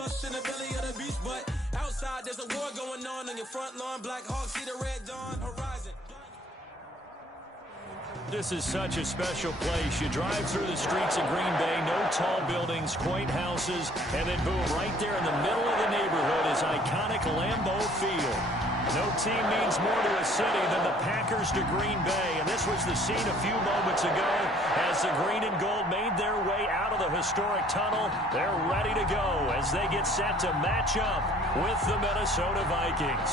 trust in the belly of the beast, but outside there's a war going on your front lawn. Black Hawks see the red dawn horizon. This is such a special place. You drive through the streets of Green Bay, no tall buildings, quaint houses, and then boom, right there in the middle of the neighborhood is iconic Lambeau Field. No team means more to a city than the Packers to Green Bay, and this was the scene a few moments ago as the green and gold made their way out of the historic tunnel. They're ready to go as they get set to match up with the Minnesota Vikings.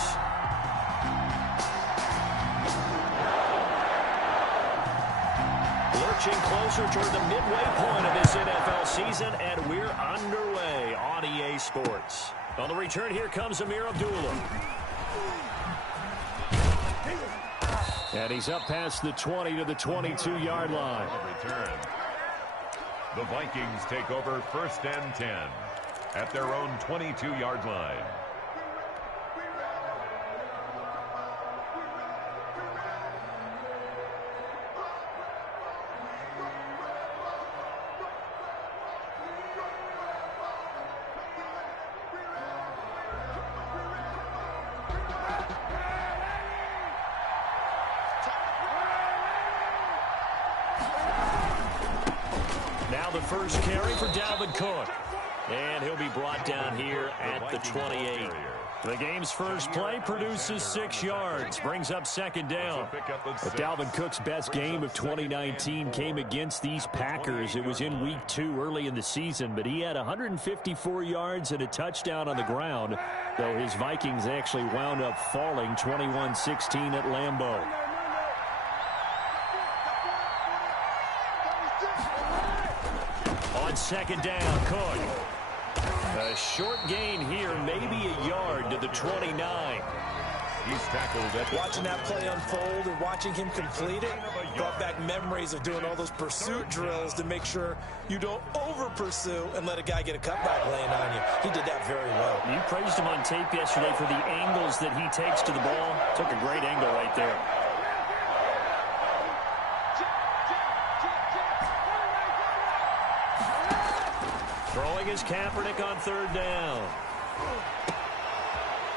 Lurching closer toward the midway point of this NFL season, and we're underway on EA Sports. On the return, here comes Amir Abdullah. And he's up past the 20 to the 22-yard line. Return. The Vikings take over 1st and 10 at their own 22-yard line. First carry for Dalvin Cook. And he'll be brought down here at the 28. The game's first play produces 6 yards, brings up 2nd down. But Dalvin Cook's best game of 2019 came against these Packers. It was in Week 2 early in the season, but he had 154 yards and a touchdown on the ground, though his Vikings actually wound up falling 21-16 at Lambeau. On 2nd down, Cook. A short gain here, maybe a yard to the 29. He's tackled at watching that play unfold and watching him complete it brought back memories of doing all those pursuit drills to make sure you don't over-pursue and let a guy get a cutback laying on you. He did that very well. You praised him on tape yesterday for the angles that he takes to the ball. Took a great angle right there. Throwing his Kaepernick on 3rd down.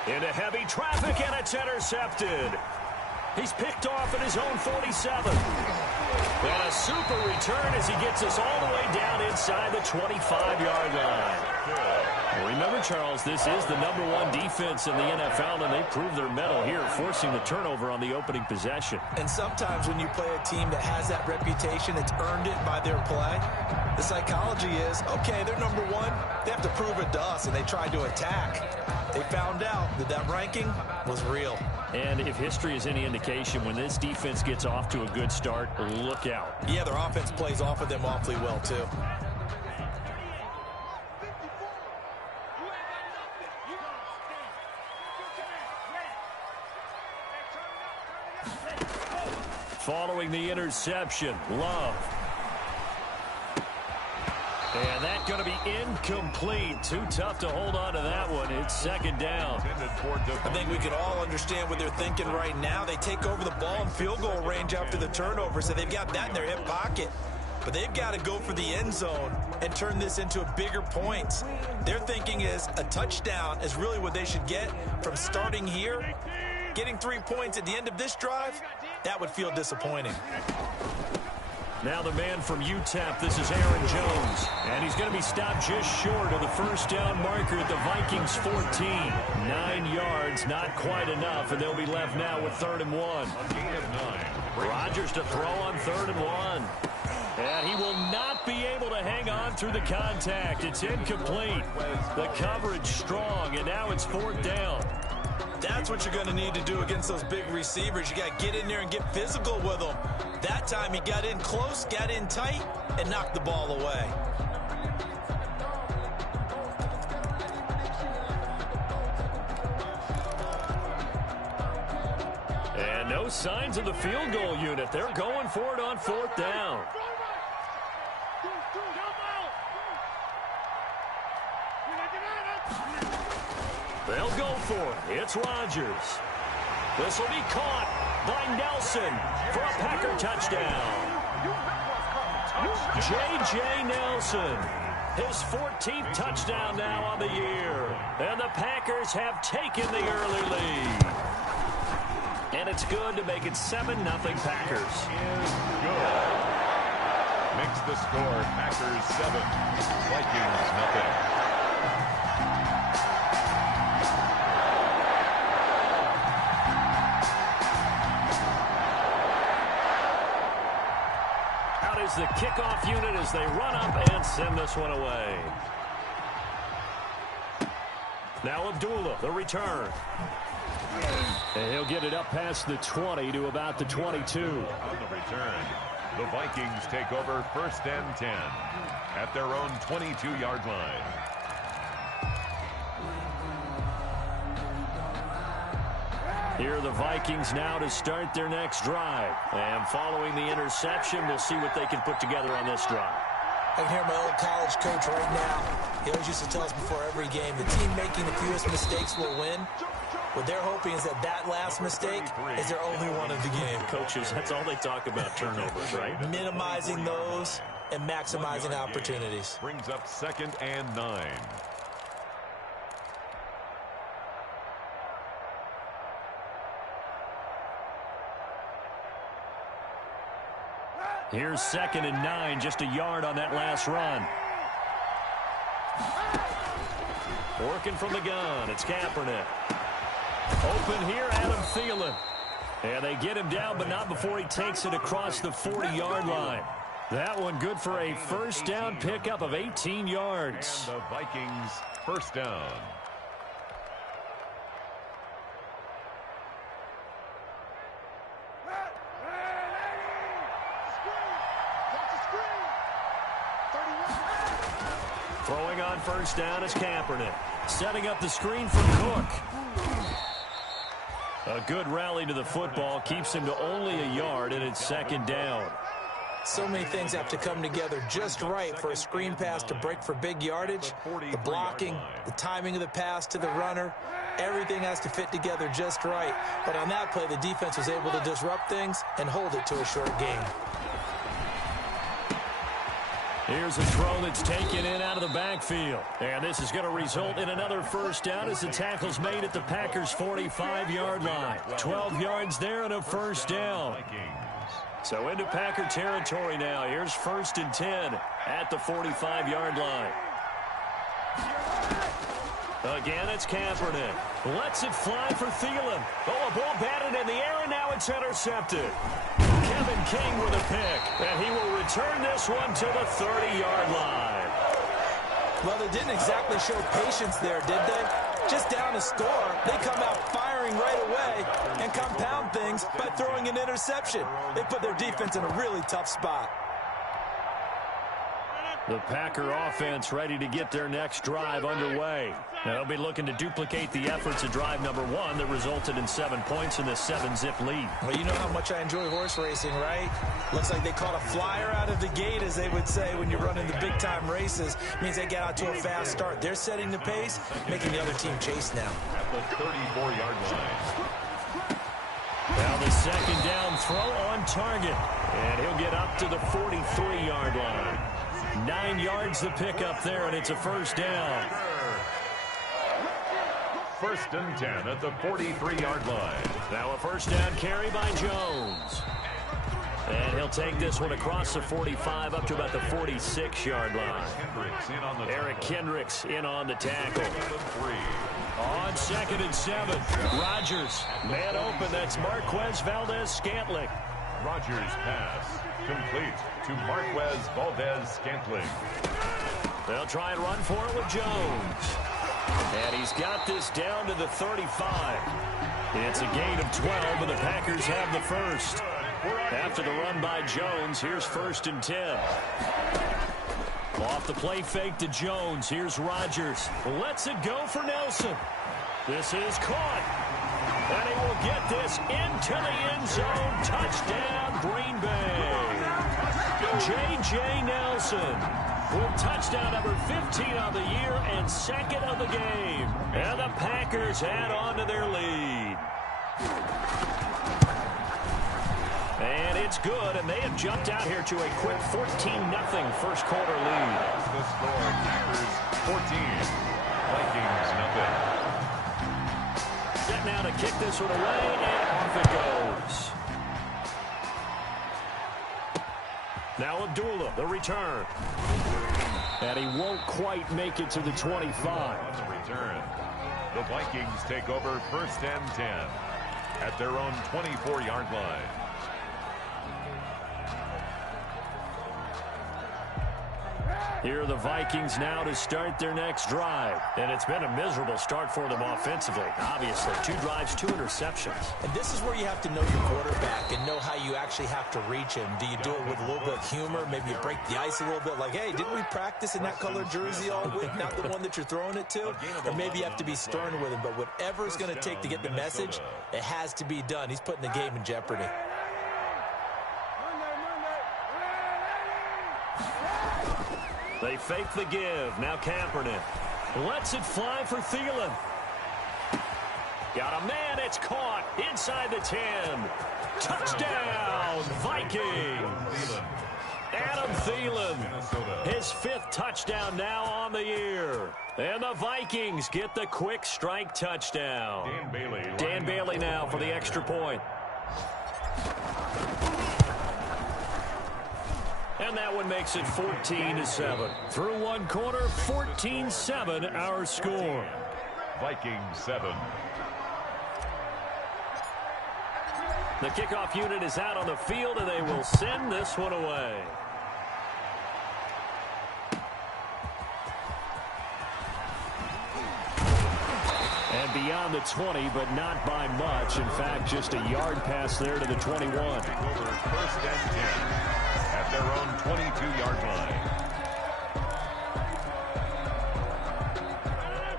Into heavy traffic, and it's intercepted. He's picked off at his own 47. And a super return as he gets us all the way down inside the 25-yard line. Remember, Charles, this is the #1 defense in the NFL, and they proved their mettle here, forcing the turnover on the opening possession. And sometimes when you play a team that has that reputation, it's earned it by their play. The psychology is, okay, they're #1. They have to prove it to us, and they tried to attack. They found out that that ranking was real. And if history is any indication, when this defense gets off to a good start, look out. Yeah, their offense plays off of them awfully well, too. Following the interception, Love. And that's going to be incomplete. Too tough to hold on to that one. It's 2nd down. I think we can all understand what they're thinking right now. They take over the ball in field goal range after the turnover, so they've got that in their hip pocket. But they've got to go for the end zone and turn this into a bigger points. Their thinking is a touchdown is really what they should get from starting here. Getting 3 points at the end of this drive, that would feel disappointing. Now the man from UTEP, this is Aaron Jones. And he's going to be stopped just short of the 1st down marker at the Vikings 14. 9 yards, not quite enough, and they'll be left now with 3rd and 1. A gain of 9. Rodgers to throw on 3rd and 1. And he will not be able to hang on through the contact. It's incomplete. The coverage strong, and now it's 4th down. That's what you're going to need to do against those big receivers. You got to get in there and get physical with them. That time he got in close, got in tight, and knocked the ball away. And no signs of the field goal unit. They're going for it on 4th down. They'll go for it. It's Rodgers. This will be caught by Nelson for a Packer touchdown. J.J. Nelson his 14th touchdown now on the year. And the Packers have taken the early lead. And it's good to make it 7-0 Packers. Is good. Makes the score Packers 7, Vikings nothing. The kickoff unit as they run up and send this one away. Now Abdullah, the return. And he'll get it up past the 20 to about the 22. On the return, the Vikings take over 1st and 10 at their own 22-yard line. Here are the Vikings now to start their next drive. And following the interception, we'll see what they can put together on this drive. I can hear my old college coach right now. He always used to tell us before every game, the team making the fewest mistakes will win. What they're hoping is that last mistake is their only one of the game. Coaches, that's all they talk about, turnovers, right? Minimizing those and maximizing opportunities. Brings up 2nd and 9. Here's 2nd and 9, just a yard on that last run. Working from the gun, it's Kaepernick. Open here, Adam Thielen. And they get him down, but not before he takes it across the 40-yard line. That one good for a first down pickup of 18 yards. And the Vikings first down. Throwing on first down is Kaepernick. Setting up the screen for Cook. A good rally to the football keeps him to only a yard, and it's 2nd down. So many things have to come together just right for a screen pass to break for big yardage. The blocking, the timing of the pass to the runner, everything has to fit together just right. But on that play, the defense was able to disrupt things and hold it to a short gain. Here's a throw that's taken in out of the backfield. And this is going to result in another first down as the tackle's made at the Packers' 45-yard line. 12 yards there and a first down. So into Packer territory now. Here's 1st and 10 at the 45-yard line. Again, it's Kaepernick. Lets it fly for Thielen. Oh, a ball batted in the air, and now it's intercepted. Kevin King with a pick, and he will return this one to the 30-yard line. Well, they didn't exactly show patience there, did they? Just down a score, they come out firing right away and compound things by throwing an interception. They put their defense in a really tough spot. The Packer offense ready to get their next drive underway. They'll be looking to duplicate the efforts of drive number 1 that resulted in 7 points in the 7-zip lead. Well, you know how much I enjoy horse racing, right? Looks like they caught a flyer out of the gate, as they would say when you're running the big-time races. Means they get out to a fast start. They're setting the pace, making the other team chase now. At the 34-yard line. Now the 2nd down throw on target. And he'll get up to the 43-yard line. 9 yards the pickup there, and it's a first down. 1st and 10 at the 43-yard line. Now a first down carry by Jones. And he'll take this one across the 45 up to about the 46-yard line. Eric Kendricks in on the tackle. On 2nd and 7, Rodgers. Man open, that's Marquez Valdez-Scantling. Rodgers' pass complete to Marquez Valdez-Scantling. They'll try and run for it with Jones. And he's got this down to the 35. It's a gain of 12, and the Packers have the first. After the run by Jones, here's 1st and 10. Off the play fake to Jones. Here's Rodgers. Lets it go for Nelson. This is caught. And he will get this into the end zone. Touchdown, Green Bay. J.J. Nelson with touchdown number 15 on the year and 2nd of the game. And the Packers add on to their lead. And it's good, and they have jumped out here to a quick 14-0 first quarter lead. That's the score. Packers 14, Vikings nothing. Set now to kick this one away, and off it goes. Now Abdullah, the return. And he won't quite make it to the 25. On the return, the Vikings take over first and 10 at their own 24-yard line. Here are the Vikings now to start their next drive. And it's been a miserable start for them offensively. Obviously, 2 drives, 2 interceptions. And this is where you have to know your quarterback and know how you actually have to reach him. Do you do it with a little bit of humor? Maybe you break the ice a little bit like, hey, didn't we practice in that colored jersey all week? Not the one that you're throwing it to? Or maybe you have to be stern with him. But whatever it's going to take to get the message, it has to be done. He's putting the game in jeopardy. They fake the give. Now Kaepernick lets it fly for Thielen. Got a man. It's caught inside the 10. Touchdown, Vikings. Adam Thielen, his 5th touchdown now on the year. And the Vikings get the quick strike touchdown. Dan Bailey now for the extra point. And that one makes it 14-7. Through one quarter, 14-7 our score. Vikings 7. The kickoff unit is out on the field, and they will send this one away. And beyond the 20, but not by much. In fact, just a yard pass there to the 21. First and 10 at their own 22-yard line.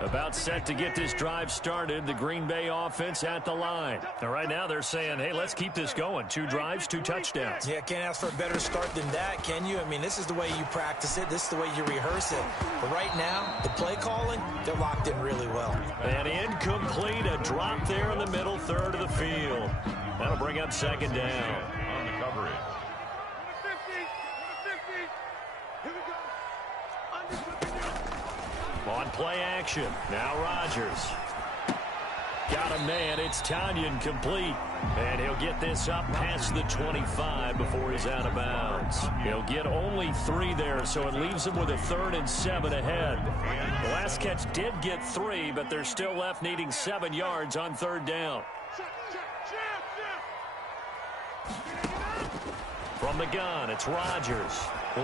About set to get this drive started. The Green Bay offense at the line. And right now they're saying, hey, let's keep this going. 2 drives, 2 touchdowns. Yeah, can't ask for a better start than that, can you? I mean, this is the way you practice it. This is the way you rehearse it. But right now, the play calling, they're locked in really well. And incomplete, a drop there in the middle third of the field. That'll bring up second down. On the coverage. On play action. Now Rodgers. Got a man. It's Tanyan complete. And he'll get this up past the 25 before he's out of bounds. He'll get only 3 there, so it leaves him with a 3rd and 7 ahead. The last catch did get 3, but they're still left needing 7 yards on 3rd down. From the gun, it's Rodgers.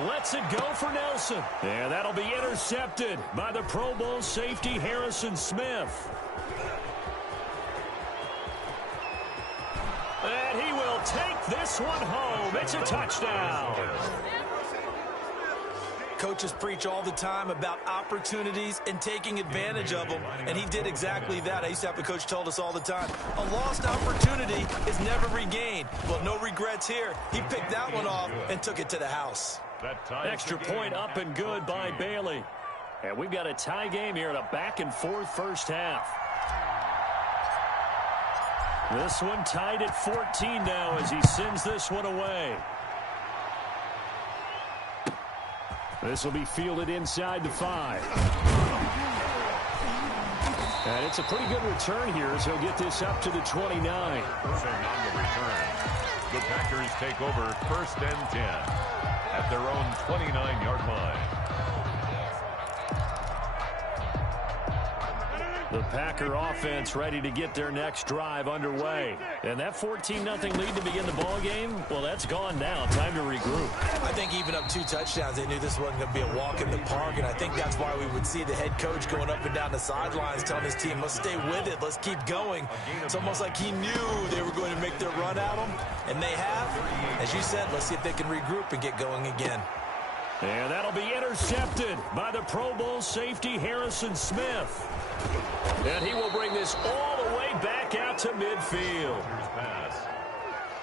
Lets it go for Nelson. And that'll be intercepted by the Pro Bowl safety Harrison Smith. And he will take this one home. It's a touchdown. Coaches preach all the time about opportunities and taking advantage of them, and he did exactly that. I used to have a coach told us all the time, a lost opportunity is never regained. Well, no regrets here. He picked that one off and took it to the house. Extra point up and good by Bailey. And we've got a tie game here in a back-and-forth first half. This one tied at 14 now as he sends this one away. This will be fielded inside the 5. And it's a pretty good return here as he'll get this up to the 29. And on the return, the Packers take over first and 10 at their own 29-yard line. The Packer offense ready to get their next drive underway. And that 14-0 lead to begin the ball game, well, that's gone now. Time to regroup. I think even up 2 touchdowns, they knew this wasn't going to be a walk in the park, and I think that's why we would see the head coach going up and down the sidelines telling his team, let's stay with it, let's keep going. It's almost like he knew they were going to make their run at him, and they have. As you said, let's see if they can regroup and get going again. And that'll be intercepted by the Pro Bowl safety Harrison Smith. And he will bring this all the way back out to midfield.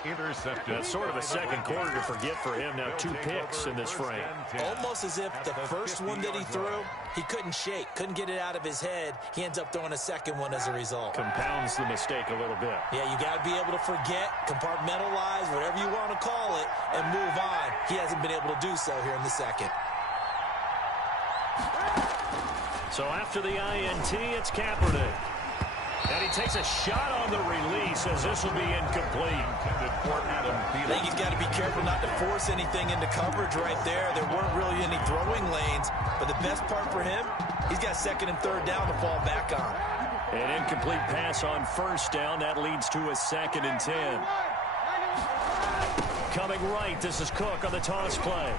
intercepted. That's sort of a second quarter to forget for him. Now 2 picks in this frame. Almost as if the first one that he threw, he couldn't shake, couldn't get it out of his head. He ends up throwing a second one as a result. Compounds the mistake a little bit. Yeah, you got to be able to forget, compartmentalize, whatever you want to call it, and move on. He hasn't been able to do so here in the second. So after the INT, it's Kaepernick. And he takes a shot on the release as this will be incomplete. I think he's got to be careful not to force anything into coverage right there. There weren't really any throwing lanes. But the best part for him, he's got second and third down to fall back on. An incomplete pass on first down. That leads to a 2nd and 10. Coming right, this is Cook on the toss play.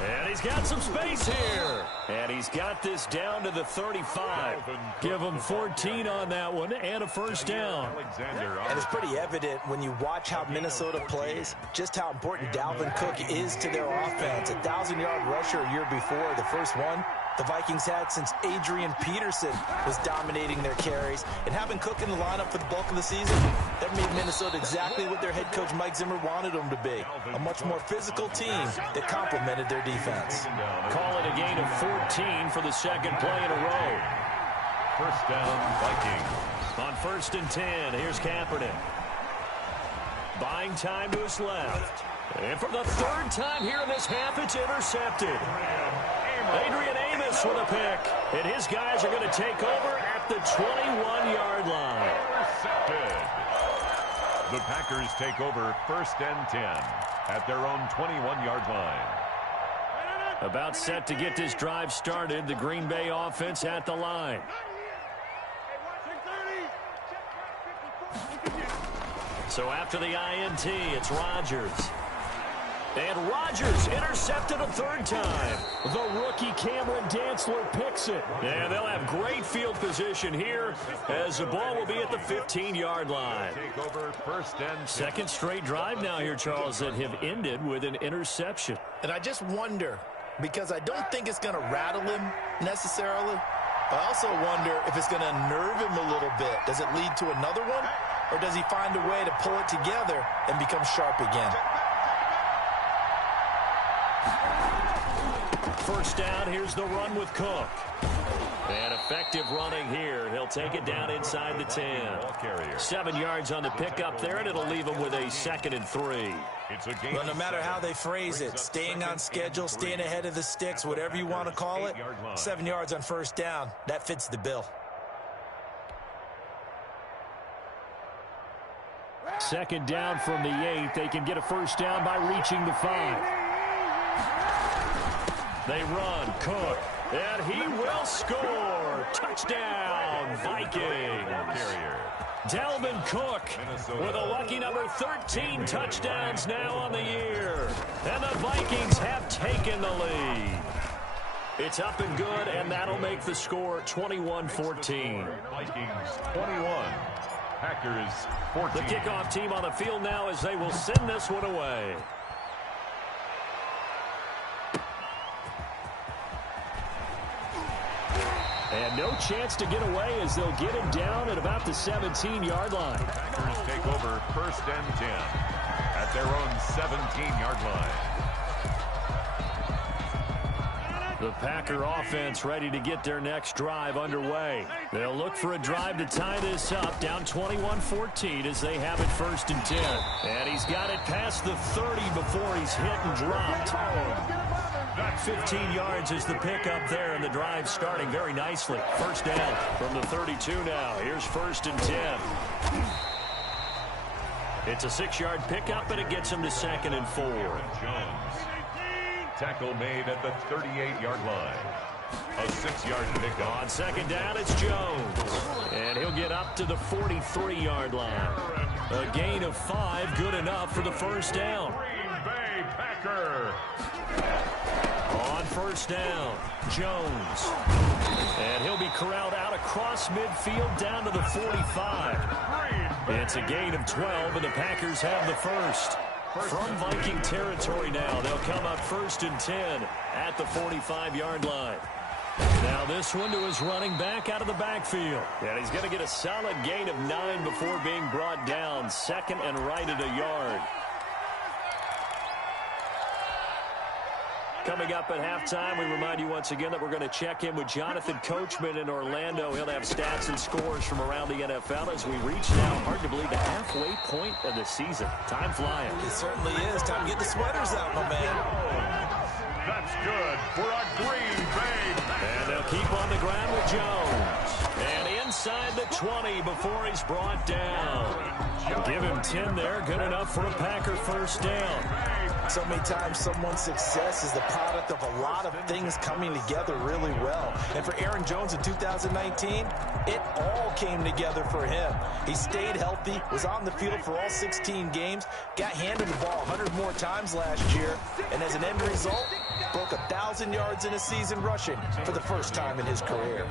And he's got some space here. And he's got this down to the 35. Give him 14 on that one and a first down. And it's pretty evident when you watch how Minnesota plays, just how important Dalvin Cook is to their offense. 1,000-yard rusher a year before, the first one the Vikings had since Adrian Peterson was dominating their carries. And having Cook in the lineup for the bulk of the season, that made Minnesota exactly what their head coach Mike Zimmer wanted them to be. A much more physical team that complemented their defense. Call it a gain of 14 for the second play in a row. First down, Vikings. On 1st and 10, here's Kaepernick. Buying time to his left. And for the 3rd time here in this half, it's intercepted. Adrian Amos with a pick. And his guys are going to take over at the 21-yard line. Intercepted. The Packers take over 1st and 10 at their own 21-yard line. About set to get this drive started. The Green Bay offense at the line. So after the INT, it's Rodgers. And Rodgers intercepted a 3rd time. The rookie Cameron Dantzler picks it. And they'll have great field position here as the ball will be at the 15-yard line. Take over 1st and 10. Second straight drive now here, Charles, that have ended with an interception. And I just wonder, because I don't think it's going to rattle him necessarily, but I also wonder if it's going to unnerve him a little bit. Does it lead to another one? Or does he find a way to pull it together and become sharp again? First down, here's the run with Cook. And effective running here. He'll take it down inside the 10. 7 yards on the pickup there, and it'll leave him with a 2nd and 3. Well, no matter how they phrase it, staying on schedule, staying ahead of the sticks, whatever you want to call it, 7 yards on first down, that fits the bill. 2nd down from the 8. They can get a first down by reaching the 5. They run, Cook, and he will score. Touchdown, Vikings. Dalvin Cook with a lucky number 13 touchdowns now on the year. And the Vikings have taken the lead. It's up and good, and that'll make the score 21-14. Vikings 21, Packers 14. The kickoff team on the field now as they will send this one away. And no chance to get away as they'll get him down at about the 17-yard line. Packers take over 1st and 10 at their own 17-yard line. The Packer offense ready to get their next drive underway. They'll look for a drive to tie this up, down 21-14 as they have it 1st and 10. And he's got it past the 30 before he's hit and dropped. 15 yards is the pickup there, and the drive starting very nicely. First down from the 32 now. Here's 1st and 10. It's a 6-yard pickup, and it gets him to 2nd and 4. Jones. Tackle made at the 38-yard line. A 6-yard pickup. On 2nd down, it's Jones. And he'll get up to the 43-yard line. A gain of 5, good enough for the first down. Green Bay Packer. On 1st down, Jones. And he'll be corralled out across midfield down to the 45. It's a gain of 12, and the Packers have the first. From Viking territory now, they'll come up 1st and 10 at the 45-yard line. Now this one to his running back out of the backfield. And he's going to get a solid gain of 9 before being brought down. 2nd and right at a yard. Coming up at halftime, we remind you once again that we're going to check in with Jonathan Coachman in Orlando. He'll have stats and scores from around the NFL as we reach now, hard to believe, the halfway point of the season. Time flying. It certainly is. Time to get the sweaters out, my man. That's good for a Green Bay. And they'll keep on the ground with Jones. And inside the 20 before he's brought down. Give him 10 there. Good enough for a Packer first down. So many times someone's success is the product of a lot of things coming together really well. And for Aaron Jones in 2019, it all came together for him. He stayed healthy, was on the field for all 16 games, got handed the ball 100 more times last year, and as an end result, broke 1,000 yards in a season rushing for the first time in his career.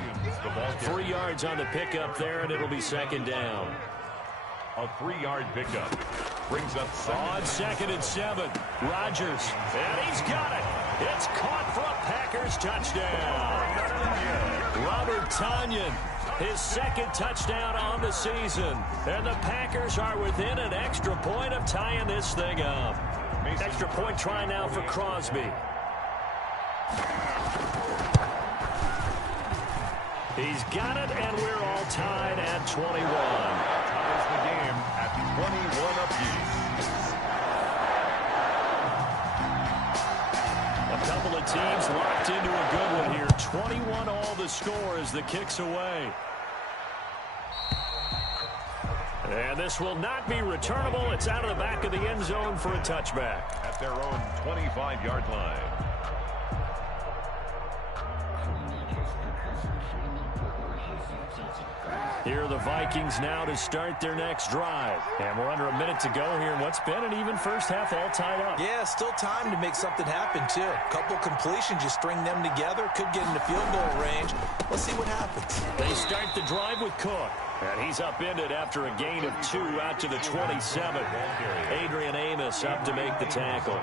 3 yards on the pickup there, and it'll be second down. A 3-yard pickup brings up second and 7. Rodgers, and he's got it. It's caught for a Packers touchdown. Robert Tonyan, his second touchdown on the season. And the Packers are within an extra point of tying this thing up. Extra point try now for Crosby. He's got it, and we're all tied at 21. Ties the game at 21 apiece. A couple of teams locked into a good one here. 21 all the score as the kick's away. And this will not be returnable. It's out of the back of the end zone for a touchback. At their own 25-yard line. Here are the Vikings now to start their next drive. And we're under a minute to go here in what's been an even first half, all tied up. Yeah, still time to make something happen, too. A couple completions, you string them together, could get into field goal range. Let's see what happens. They start the drive with Cook. And he's upended after a gain of 2 out to the 27. Adrian Amos up to make the tackle.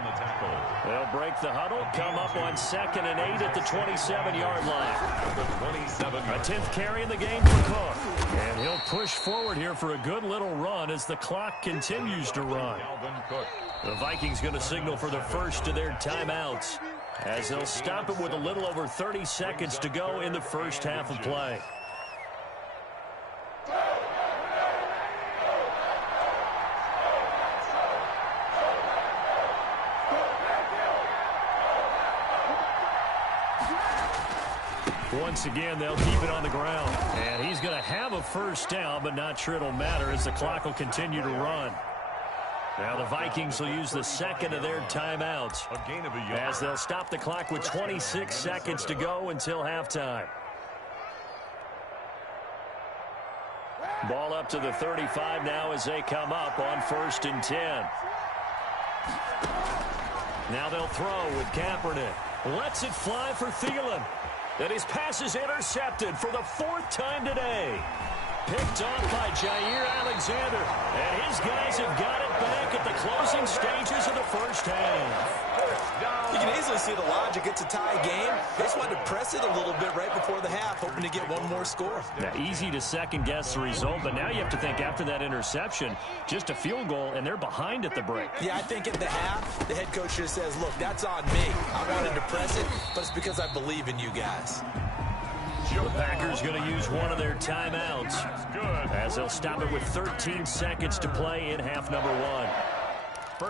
They'll break the huddle, come up on 2nd and 8 at the 27-yard line. A 10th carry in the game for Cook. And he'll push forward here for a good little run as the clock continues to run. The Vikings going to signal for the first of their timeouts as they'll stop it with a little over 30 seconds to go in the first half of play. Once again, they'll keep it on the ground. And he's going to have a first down, but not sure it'll matter as the clock will continue to run. Now the Vikings will use the second of their timeouts A gain of a yard. as they'll stop the clock with 26 seconds to go until halftime. Ball up to the 35 now as they come up on 1st and 10. Now they'll throw with Kaepernick. Lets it fly for Thielen. And his pass is intercepted for the 4th time today. Picked off by Jair Alexander. And his guys have got it back at the closing stages of the first half. You can easily see the logic. It's a tie game. They just wanted to press it a little bit right before the half, hoping to get one more score. Now, easy to second-guess the result, but now you have to think after that interception, just a field goal, and they're behind at the break. Yeah, I think at the half, the head coach just says, look, that's on me. I wanted to press it, but it's because I believe in you guys. The Packers going to use one of their timeouts as they'll stop it with 13 seconds to play in half number 1.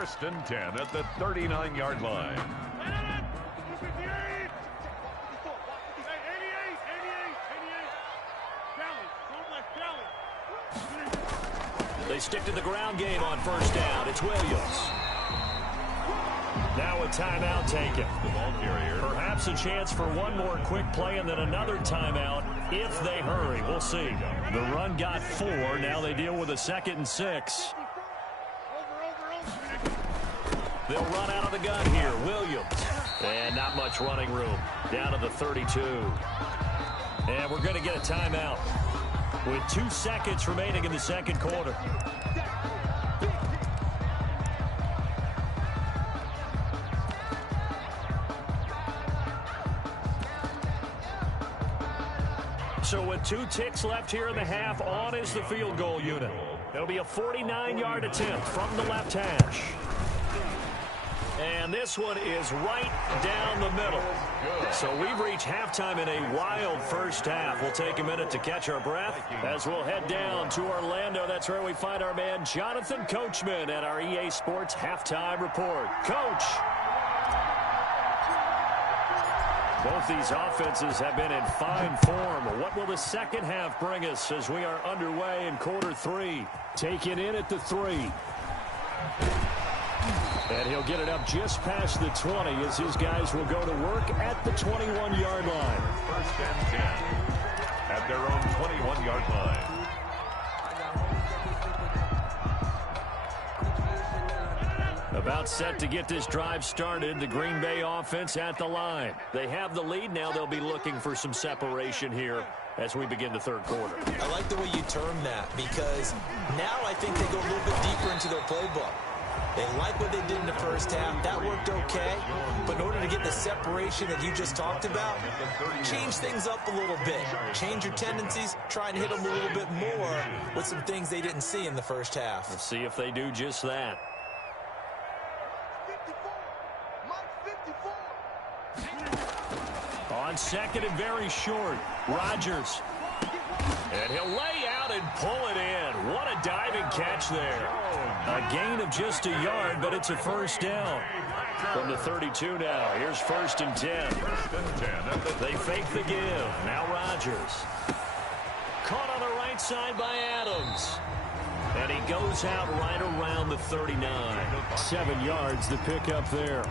1st and 10 at the 39-yard line. They stick to the ground game on 1st down. It's Williams. Now a timeout taken. The ball carrier. Perhaps a chance for one more quick play and then another timeout if they hurry. We'll see. The run got 4. Now they deal with a 2nd and 6. They'll run out of the gun here. Williams. And not much running room. Down to the 32. And we're going to get a timeout with 2 seconds remaining in the second quarter. So with 2 ticks left here in the half, on is the field goal unit. It'll be a 49-yard attempt from the left hash. And this one is right down the middle. So we've reached halftime in a wild first half. We'll take a minute to catch our breath as we'll head down to Orlando. That's where we find our man Jonathan Coachman at our EA Sports Halftime Report. Coach. Both these offenses have been in fine form. What will the second half bring us as we are underway in quarter 3? Taken in at the 3. And he'll get it up just past the 20 as his guys will go to work at the 21-yard line. First and 10 at their own 21-yard line. About set to get this drive started. The Green Bay offense at the line. They have the lead. Now they'll be looking for some separation here as we begin the third quarter. I like the way you term that because now I think they go a little bit deeper into their playbook. They like what they did in the first half. That worked okay. But in order to get the separation that you just talked about, change things up a little bit. Change your tendencies. Try and hit them a little bit more with some things they didn't see in the first half. Let's see if they do just that. On second and very short, Rodgers. And he'll lay out and pull it in. What a diving catch there. A gain of just a yard, but it's a first down. From the 32 now, here's first and 10. They fake the give. Now Rodgers. Caught on the right side by Adams. And he goes out right around the 39. 7 yards to pick up there.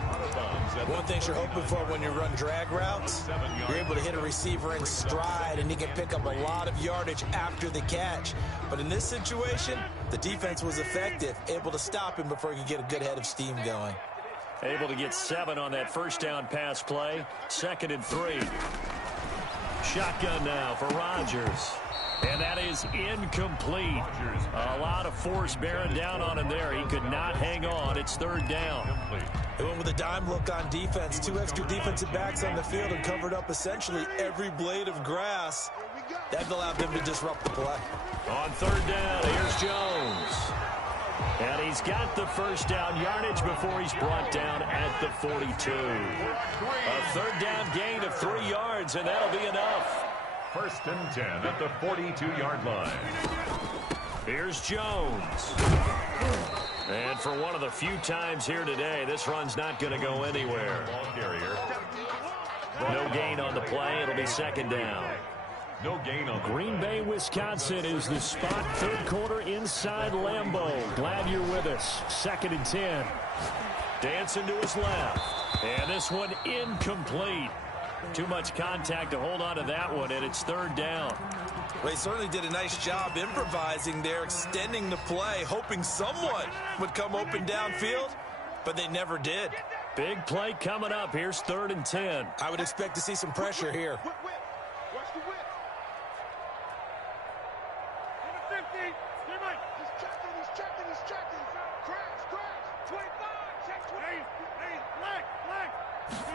One thing you're hoping for when you run drag routes, you're able to hit a receiver in stride, and he can pick up a lot of yardage after the catch. But in this situation, the defense was effective, able to stop him before he could get a good head of steam going. Able to get 7 on that first down pass play. Second and 3. Shotgun now for Rodgers. And that is incomplete. A lot of force bearing down on him there. He could not hang on. It's third down. They went with a dime look on defense. 2 extra defensive backs on the field and covered up essentially every blade of grass. That allowed them to disrupt the play. On third down, here's Jones. And he's got the first down yardage before he's brought down at the 42. A third down gain of 3 yards, and that'll be enough. First and 10 at the 42-yard line. Here's Jones. And for one of the few times here today, this run's not going to go anywhere. Ball carrier. No gain on the play. It'll be second down. No gain on Green Bay, Wisconsin is the spot. Third quarter inside Lambeau. Glad you're with us. Second and 10. Dancing to his left. And this one incomplete. Too much contact to hold on to that one, and it's third down. Well, he certainly did a nice job improvising there, extending the play, hoping someone would come open downfield, but they never did. Big play coming up. Here's third and 10. I would expect to see some pressure here.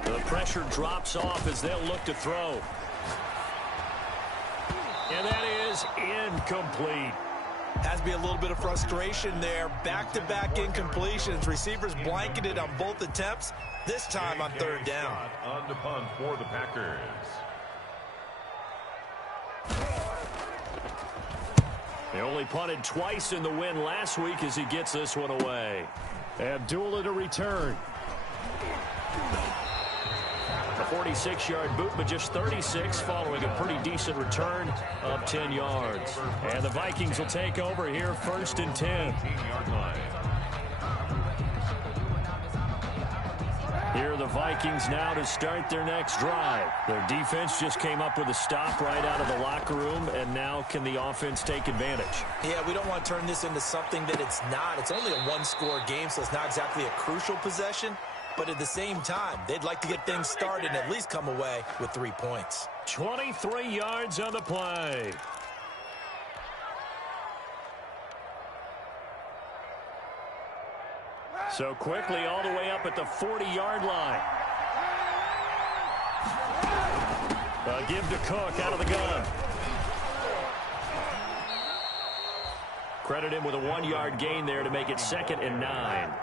The pressure drops off as they'll look to throw. And that is incomplete. Has to be a little bit of frustration there. Back-to-back incompletions. Receivers blanketed on both attempts, this time on third down. On the punt for the Packers. They only punted twice in the win last week as he gets this one away. Abdullah to return. A 46-yard boot, but just 36 following a pretty decent return of 10 yards. And the Vikings will take over here first and 10. 18-yard line. Here are the Vikings now to start their next drive. Their defense just came up with a stop right out of the locker room, and now can the offense take advantage? Yeah, we don't want to turn this into something that it's not. It's only a one-score game, so it's not exactly a crucial possession. But at the same time, they'd like to get things started and at least come away with 3 points. 23 yards on the play. So quickly all the way up at the 40-yard line. Give to Cook out of the gun. Credit him with a 1-yard gain there to make it 2nd and 9.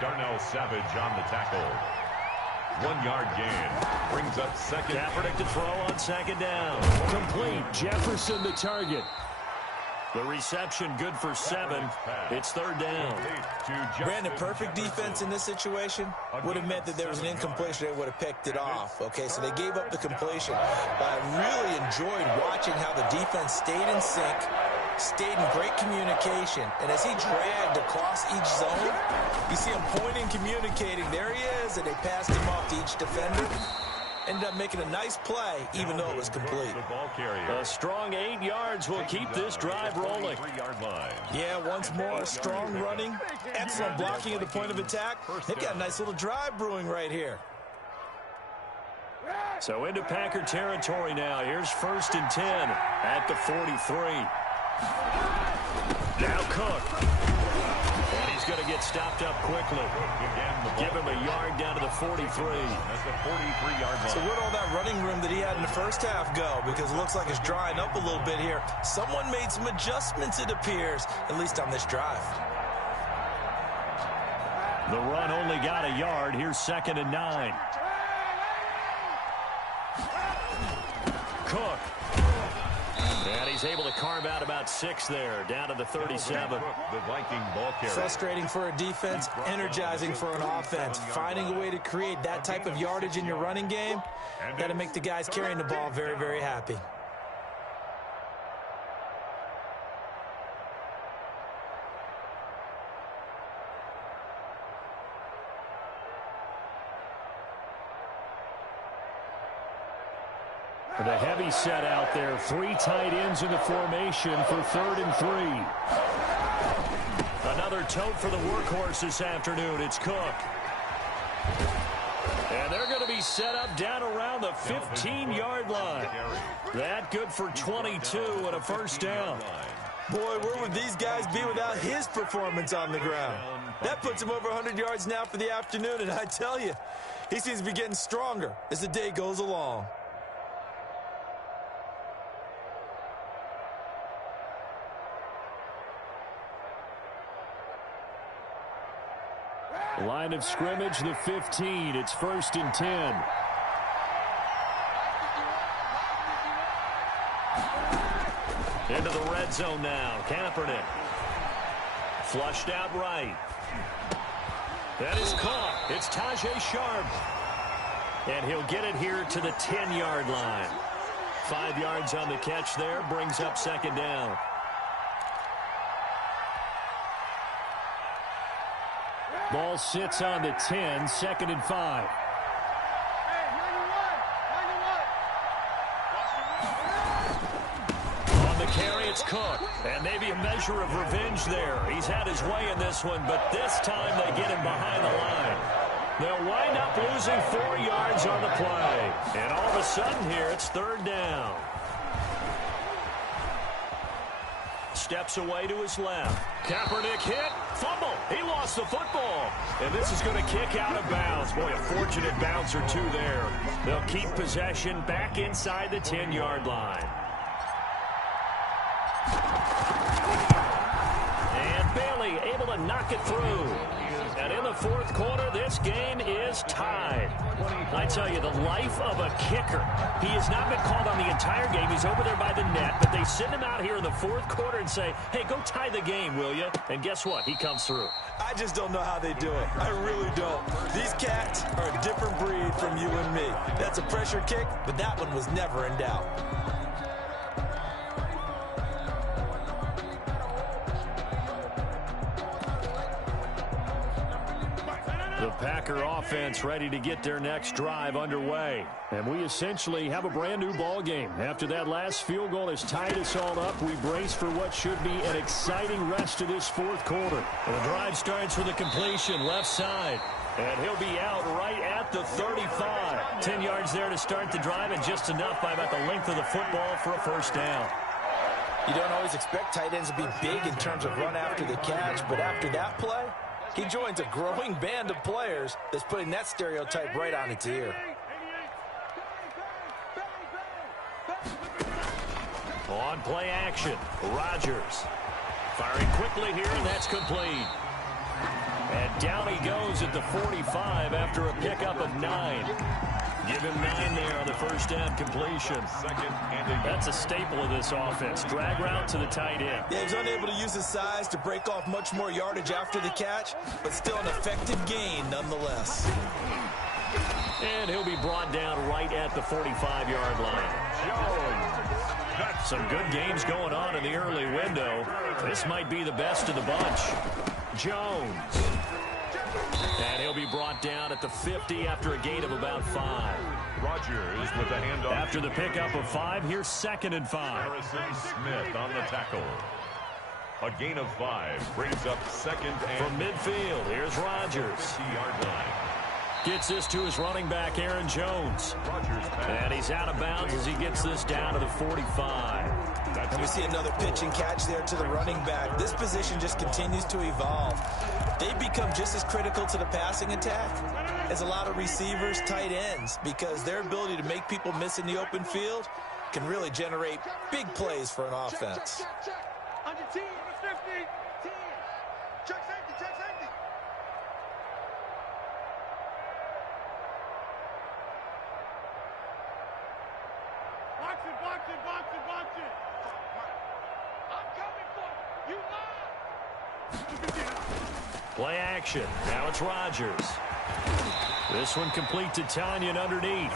Darnell Savage on the tackle. 1 yard gain. Brings up second. Kaepernick to throw on second down. Complete. Jefferson the target. The reception good for 7. It's third down. Brandon, perfect defense in this situation would have meant that there was an incompletion. They would have picked it off. Okay, so they gave up the completion. But I really enjoyed watching how the defense stayed in sync, stayed in great communication. And as he dragged across each zone, you see him pointing, communicating. There he is, and they passed him off to each defender. Ended up making a nice play, even though it was complete. A strong 8 yards will keep this drive rolling. Yeah, once more, strong running, excellent blocking at the point of attack. They've got a nice little drive brewing right here. So into Packer territory now. Here's 1st and 10 at the 43. Now Cook. And he's going to get stopped up quickly. Give him a yard down to the 43. That's the 43-yard line. So where'd all that running room that he had in the first half go? Because it looks like it's drying up a little bit here. Someone made some adjustments, it appears, at least on this drive. The run only got a yard. Here's 2nd and 9. Cook. And he's able to carve out about 6 there, down to the 37. The Viking ball carrier. Frustrating for a defense, energizing for an offense. Finding a way to create that type of yardage in your running game, got to make the guys carrying the ball very, very happy. The heavy set out there. 3 tight ends in the formation for 3rd and 3. Another tote for the workhorse this afternoon. It's Cook. And they're going to be set up down around the 15-yard line. That good for 22 and a first down. Boy, where would these guys be without his performance on the ground? That puts him over 100 yards now for the afternoon, and I tell you, he seems to be getting stronger as the day goes along. Line of scrimmage, the 15. It's 1st and 10. Into the red zone now. Kaepernick. Flushed out right. That is caught. It's Tajay Sharp. And he'll get it here to the 10-yard line. 5 yards on the catch there. Brings up 2nd down. Ball sits on the 10, 2nd and 5. On the carry, it's Cook. And maybe a measure of revenge there. He's had his way in this one, but this time they get him behind the line. They'll wind up losing 4 yards on the play. And all of a sudden here, it's 3rd down. Steps away to his left. Kaepernick hit. Fumble. He lost the football. And this is going to kick out of bounds. Boy, a fortunate bounce or two there. They'll keep possession back inside the 10-yard line. And Bailey able to knock it through. And in the 4th quarter, this game is tied. I tell you, the life of a kicker. He has not been called on the entire game. He's over there by the net, but they send him out here in the 4th quarter and say, hey, go tie the game, will you? And guess what? He comes through. I just don't know how they do it. I really don't. These cats are a different breed from you and me. That's a pressure kick, but that one was never in doubt. The Packer offense ready to get their next drive underway. And we essentially have a brand new ball game. After that last field goal has tied us all up, we brace for what should be an exciting rest of this 4th quarter. And the drive starts with a completion left side. And he'll be out right at the 35. 10 yards there to start the drive, and just enough by about the length of the football for a first down. You don't always expect tight ends to be big in terms of run after the catch, but after that play, he joins a growing band of players that's putting that stereotype right on its ear. On play action, Rodgers. Firing quickly here, and that's complete. And down he goes at the 45 after a pickup of 9. Give him 9 there on the first down completion. That's a staple of this offense. Drag route to the tight end. Yeah, he was unable to use his size to break off much more yardage after the catch, but still an effective gain nonetheless. And he'll be brought down right at the 45-yard line. Some good games going on in the early window. This might be the best of the bunch. Jones. And he'll be brought down at the 50 after a gain of about 5. Rogers with the handoff. After the pickup of 5, here's 2nd and 5. Harrison Smith on the tackle. A gain of 5 brings up 2nd and from midfield. Here's Rogers. 50-yard line. Gets this to his running back, Aaron Jones. And he's out of bounds as he gets this down to the 45. And we see another pitch and catch there to the running back. This position just continues to evolve. They've become just as critical to the passing attack as a lot of receivers, tight ends, because their ability to make people miss in the open field can really generate big plays for an offense. On your team, 50, 10. Check safety, check safety. Box it, box it, box it, box it. I'm coming for you. You lie. Play action. Now it's Rogers. This one complete to Tanyan underneath.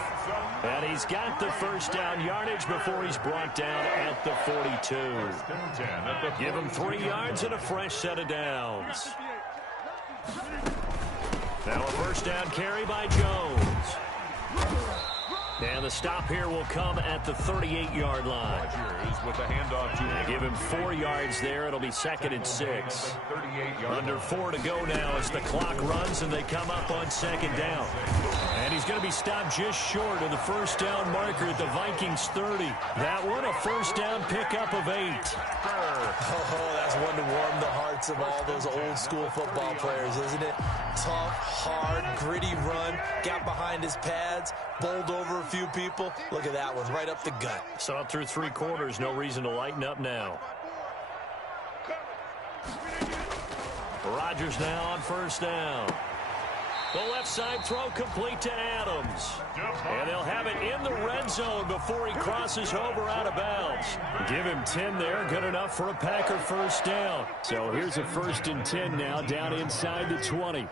And he's got the first down yardage before he's brought down at the 42. Give him 3 yards and a fresh set of downs. Now a first down carry by Jones. And the stop here will come at the 38-yard line. With the handoff to give him 4 yards there. It'll be 2nd and 6. Under 4 to go now as the clock runs and they come up on 2nd down. And he's going to be stopped just short of the first down marker at the Vikings 30. That one a first down pickup of 8. Oh, that's one to warm the hearts of all those old school football players, isn't it? Tough, hard, gritty run, got behind his pads, bowled over a few people. Look at that one, right up the gut. So up through 3 quarters, no reason to lighten up now. Rodgers now on first down. The left side throw complete to Adams. And they'll have it in the red zone before he crosses over out of bounds. Give him 10 there, good enough for a Packer first down. So here's a 1st and 10 now down inside the 20.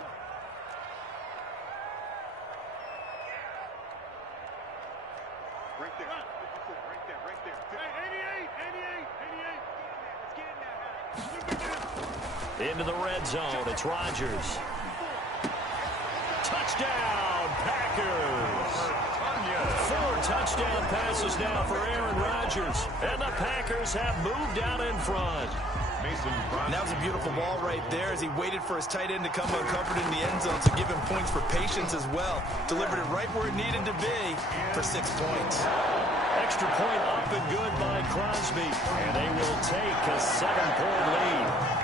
Into the red zone, it's Rodgers. Touchdown, Packers! 4 touchdown passes now for Aaron Rodgers. And the Packers have moved out in front. And that was a beautiful ball right there as he waited for his tight end to come uncovered in the end zone to give him points for patience as well. Delivered it right where it needed to be for 6 points. Extra point up and good by Crosby. And they will take a 7-point lead.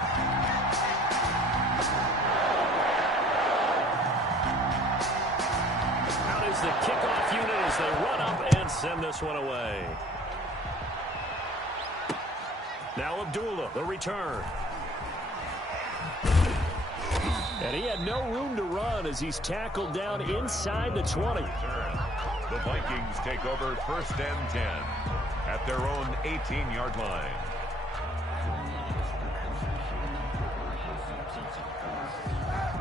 The kickoff unit as they run up and send this one away. Now Abdullah, the return. And he had no room to run as he's tackled down inside the 20. The Vikings take over 1st and 10 at their own 18-yard line.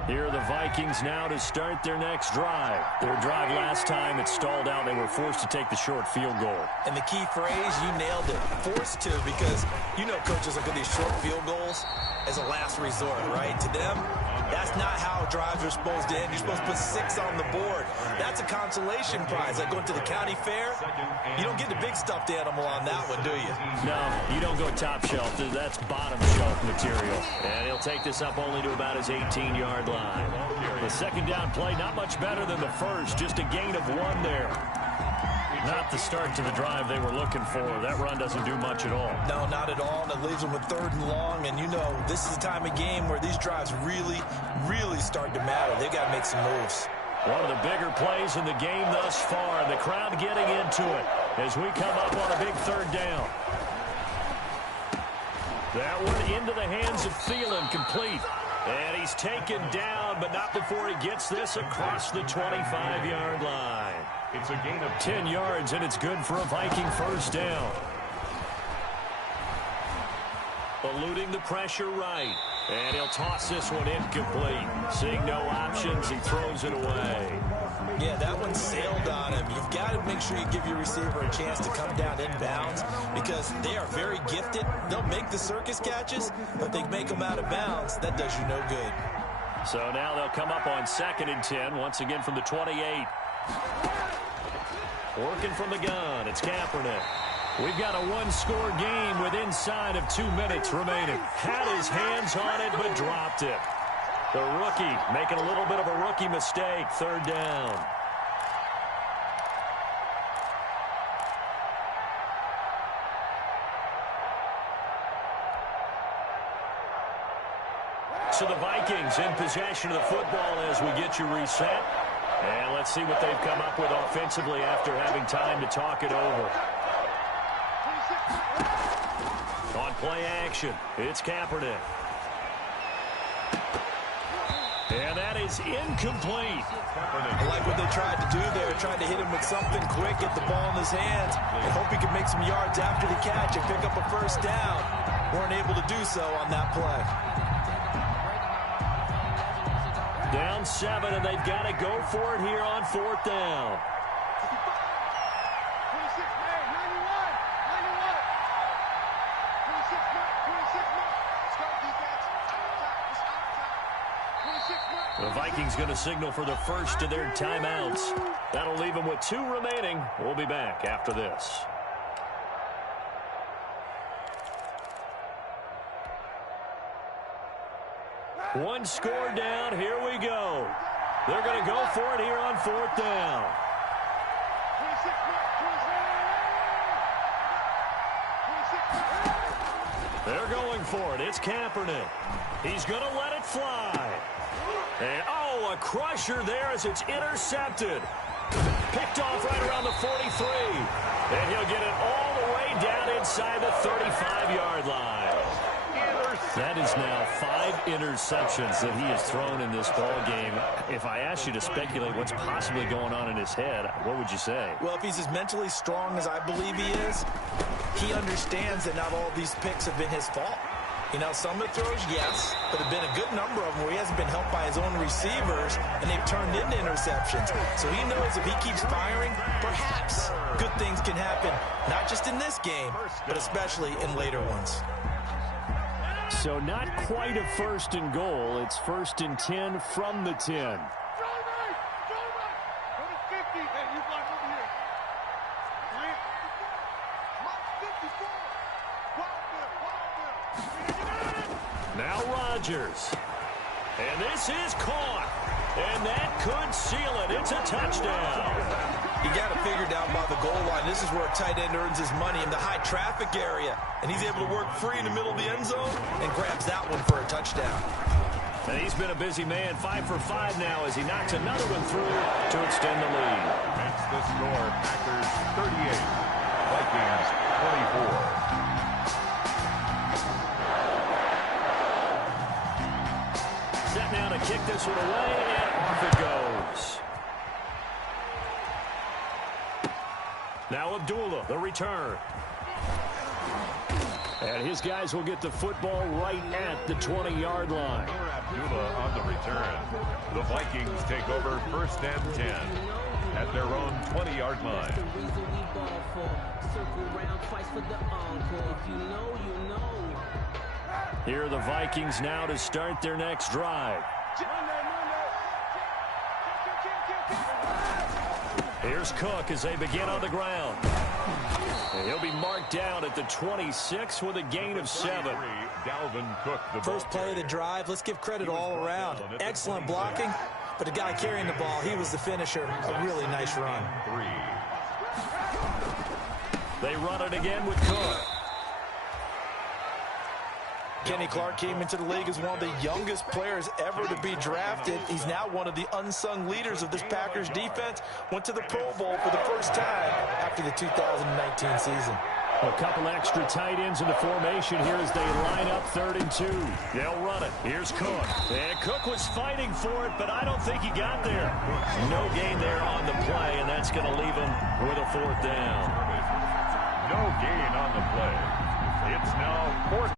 Here are the Vikings now to start their next drive. Their drive last time, it stalled out. They were forced to take the short field goal. And the key phrase, you nailed it, forced to, because you know coaches look at these short field goals as a last resort, right? To them, that's not how drives are supposed to end. You're supposed to put 6 on the board. That's a consolation prize. Like going to the county fair, you don't get the big stuffed animal on that one, do you? No, you don't go top shelf. That's bottom shelf material. And he'll take this up only to about his 18-yard line. The 2nd down play, not much better than the first. Just a gain of 1 there. Not the start to the drive they were looking for. That run doesn't do much at all. No, not at all, and it leaves them with 3rd and long. And you know, this is the time of game where these drives really, really start to matter. They've got to make some moves. One of the bigger plays in the game thus far, and the crowd getting into it as we come up on a big 3rd down. That one into the hands of Thielen, complete. And he's taken down, but not before he gets this across the 25-yard line. It's a gain of 10 yards, and it's good for a Viking first down. Eluding the pressure right. And he'll toss this one incomplete. Seeing no options, he throws it away. Yeah, that one sailed on him. You've got to make sure you give your receiver a chance to come down inbounds because they are very gifted. They'll make the circus catches, but they make them out of bounds. That does you no good. So now they'll come up on 2nd and 10, once again from the 28. Working from the gun, it's Kaepernick. We've got a one-score game with inside of 2 minutes remaining. Had his hands on it, but dropped it. The rookie making a little bit of a rookie mistake, 3rd down. So the Vikings in possession of the football as we get you reset. And let's see what they've come up with offensively after having time to talk it over. On play action, it's Kaepernick. And that is incomplete. I like what they tried to do there, tried to hit him with something quick, get the ball in his hands, and hope he could make some yards after the catch and pick up a first down. Weren't able to do so on that play. Down 7, and they've got to go for it here on 4th down. The Vikings going to signal for the first of their timeouts. That'll leave them with 2 remaining. We'll be back after this. One score down. Here we go. They're going to go for it here on 4th down. They're going for it. It's Kaepernick. He's going to let it fly. And, oh, a crusher there as it's intercepted. Picked off right around the 43. And he'll get it all the way down inside the 35-yard line. That is now 5 interceptions that he has thrown in this ball game. If I asked you to speculate what's possibly going on in his head, what would you say? Well, if he's as mentally strong as I believe he is, he understands that not all these picks have been his fault. You know, some of the throws, yes, but there have been a good number of them where he hasn't been helped by his own receivers, and they've turned into interceptions. So he knows if he keeps firing, perhaps good things can happen, not just in this game, but especially in later ones. So not quite a 1st and goal. It's 1st and 10 from the 10. Now Rodgers. And this is caught. And that could seal it. It's a touchdown. You got to figure down by the goal line. This is where a tight end earns his money in the high traffic area. And he's able to work free in the middle of the end zone and grabs that one for a touchdown. And he's been a busy man, 5 for 5 now as he knocks another one through to extend the lead. That's the score. Packers 38, Vikings 24. Set now to kick this one away, and off it goes. Now Abdullah, the return. And his guys will get the football right at the 20-yard line. Abdullah on the return. The Vikings take over 1st and 10 at their own 20-yard line. Here are the Vikings now to start their next drive. Here's Cook as they begin on the ground. And he'll be marked down at the 26 with a gain of 7. Dalvin Cook, the first play of the drive. Let's give credit all around. Excellent blocking, but the guy carrying the ball, he was the finisher. A really nice run. They run it again with Cook. Kenny Clark came into the league as one of the youngest players ever to be drafted. He's now one of the unsung leaders of this Packers defense. Went to the Pro Bowl for the first time after the 2019 season. A couple extra tight ends in the formation here as they line up 3rd and 2. They'll run it. Here's Cook. And Cook was fighting for it, but I don't think he got there. No gain there on the play, and that's going to leave him with a 4th down. No gain on the play. It's now 4th